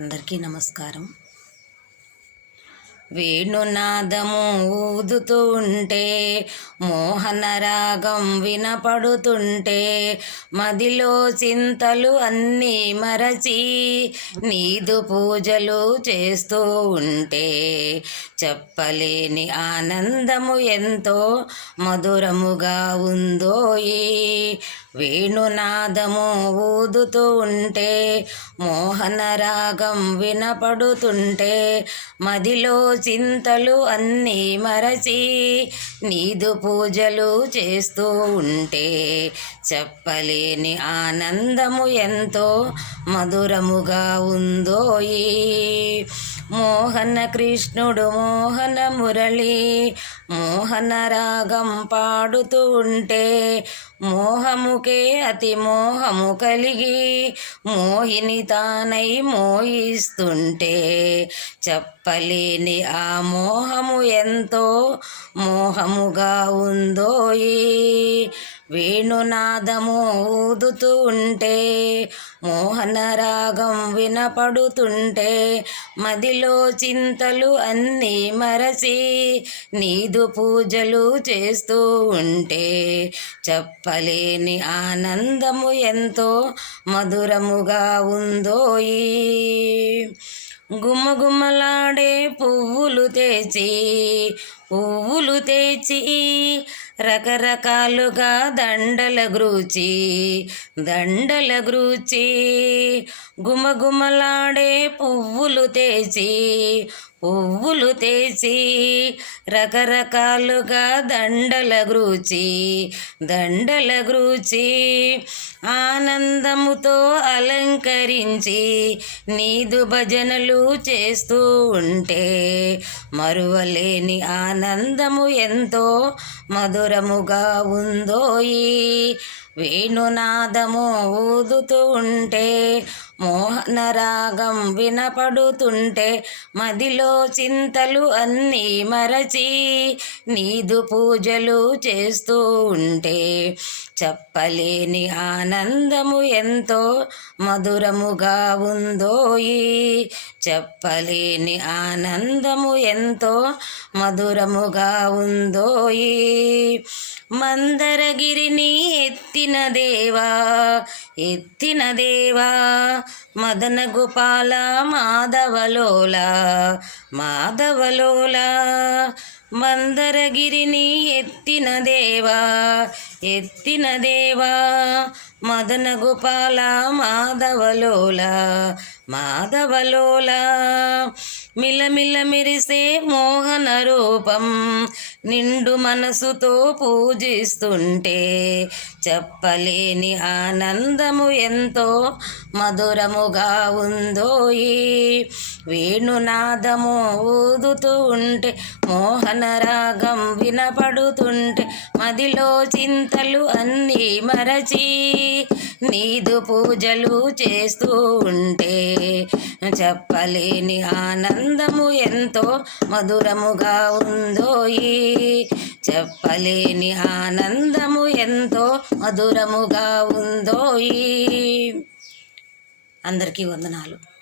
అందరికీ నమస్కారం. వేణునాదము ఊదుతూ ఉంటే, మోహన రాగం వినపడుతుంటే, మదిలో చింతలు అన్నీ మరచి నీదు పూజలు చేస్తూ ఉంటే, చెప్పలేని ఆనందము ఎంతో మధురముగా ఉందోయి. వేణునాదము ఊదుతూ ఉంటే, మోహన రాగం వినపడుతుంటే, మదిలో చింతలు అన్నీ మరచి నీదు పూజలు చేస్తూ ఉంటే, చెప్పలేని ఆనందము ఎంతో మధురముగా ఉందోయి. మోహన కృష్ణుడు మోహన మురళి మోహన రాగం పాడుతూ ఉంటే, మోహముకే అతి మోహము కలిగి మోహిని తానై మోయిస్తుంటే, చెప్పలేని ఆ మోహము ఎంతో మోహముగా ఉందోయి. వేణునాదము ఊదుతూ ఉంటే, మోహన రాగం వినపడుతుంటే, మదిలో చింతలు అన్నీ మరచి నీదు పూజలు చేస్తూ ఉంటే, చెప్పలేని ఆనందము ఎంతో మధురముగా ఉందోయి. గుమగుమలాడే పువ్వులు తెచ్చి రకరకాలుగా దండల గ్రూచి గుమగుమలాడే పువ్వులు తెచ్చి రకరకాలుగా దండల గ్రూచి ఆనందముతో అలంకరించి నీదు భజనలు చేస్తూ ఉంటే, మరువలేని ఆనందము ఎంతో మధురముగా ఉందోయి. వేణునాదము ఊదుతూ ఉంటే, మోహన రాగం వినపడుతుంటే, మదిలో చింతలు అన్నీ మరచి నీదు పూజలు చేస్తూ ఉంటే, చెప్పలేని ఆనందము ఎంతో మధురముగా ఉందోయి. చెప్పలేని ఆనందము ఎంతో మధురముగా ఉందోయి. మందరగిరిని ఎత్తిన దేవా మదన గోపాల మాధవలోల మందరగిరిని ఎత్తిన దేవా మదన గోపాల మాధవలోల మిలమిల మెరిసే మోహన రూపం నిండు మనసుతో పూజిస్తుంటే, చెప్పలేని ఆనందము ఎంతో మధురముగా ఉందోయి. వేణునాదము ఊదుతూ ఉంటే, మోహన రాగం వినపడుతుంటే, మదిలో చింతలు అన్నీ మరచి నీదు పూజలు చేస్తూ ఉంటే, చెప్పలేని ఆనందము ఎంతో మధురముగా ఉందోయి. చెప్పలేని ఆనందము ఎంతో మధురముగా ఉందోయి. అందరికీ వందనాలు.